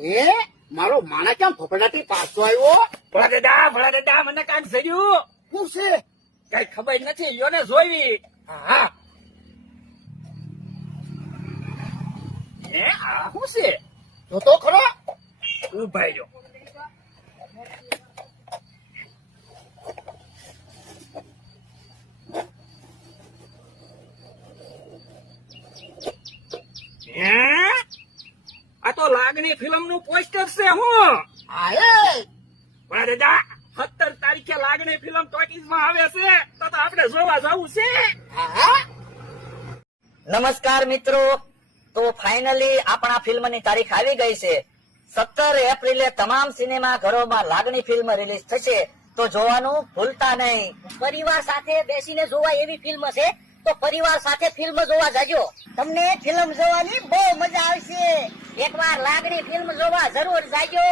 એ મારો માણા કેમ ફફડાટી પાછો આવ્યો? ભલા દાદા મને કાંક થયું. શું છે? કઈ ખબર નથી, યોને જોઈ. હા, હે આ શું છે? જોતો ખરો. ઉભાઈ રહ્યો. હે આ તો લાગણી ફિલ્મ નું પોસ્ટર છે. હું હા એ ભલા દાદા 17 તારીખે લાગણી ફિલ્મ ટોકીઝ માં આવે છે, તો આપણે જોવા જવું છે. હા નમસ્કાર મિત્રો, તો ફાઇનલી આપણા ફિલ્મની તારીખ આવી ગઈ છે. 17 એપ્રિલે તમામ સિનેમા ઘરોમાં લાગણી ફિલ્મ રિલીઝ થશે, તો જોવાનું ભૂલતા નહીં. પરિવાર સાથે બેસીને જોવા એવી ફિલ્મ છે, તો પરિવાર સાથે ફિલ્મ જોવા જાજો. તમને ફિલ્મ જોવાની બહુ મજા આવશે. એકવાર લાગણી ફિલ્મ જોવા જરૂર જાજો.